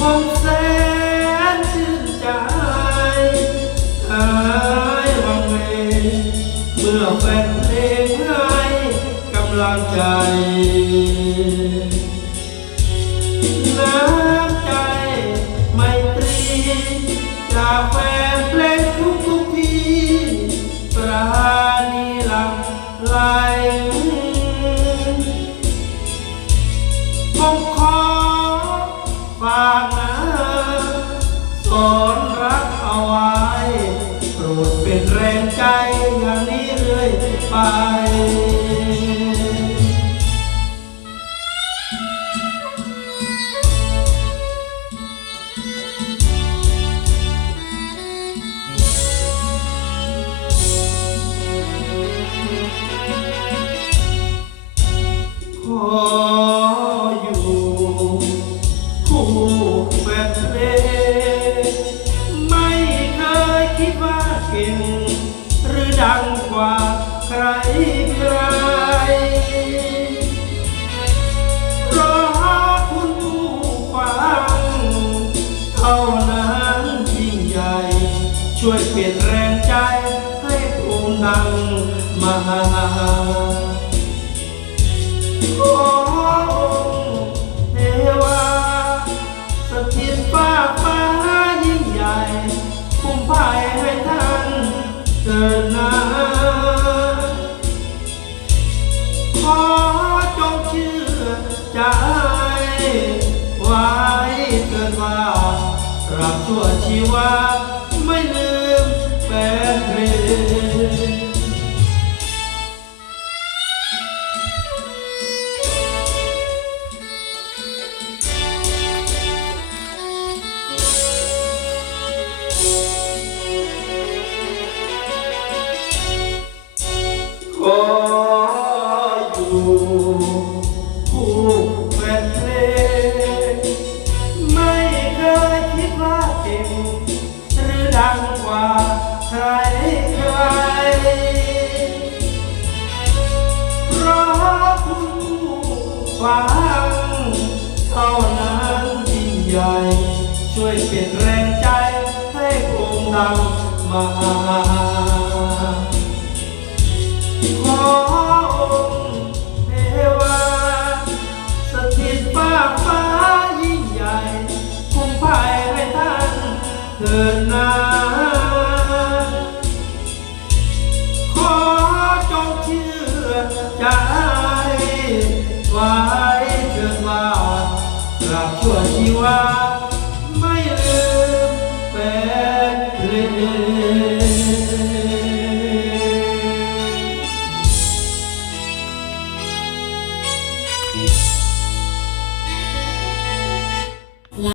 ผมแสนชื่นใจหายวังงเมื่อแฟนเพลงให้กำลังใจากนะสอนรักเอาไว้โปรดเป็นแรงใจอย่างนี้เรื่อยไป ช่วยเปลี่ยนแรงใจให้ภูมิดังมาขอองค์เทวาสถิตฟ้าฟ้ายิ่งใหญ่คุ้มภัยให้ท่านเกิดนาขอจงเชื่อใจไว้เกิดว่าราบชั่วชีวา มาขอองค์เทวาสถิตฟ้าฟ้ายิ่งใหญ่ คุ้มภัยให้ท่านเถิดนาขอจงเชื่อใจไว้เถิดว่าตราบชั่วชีวา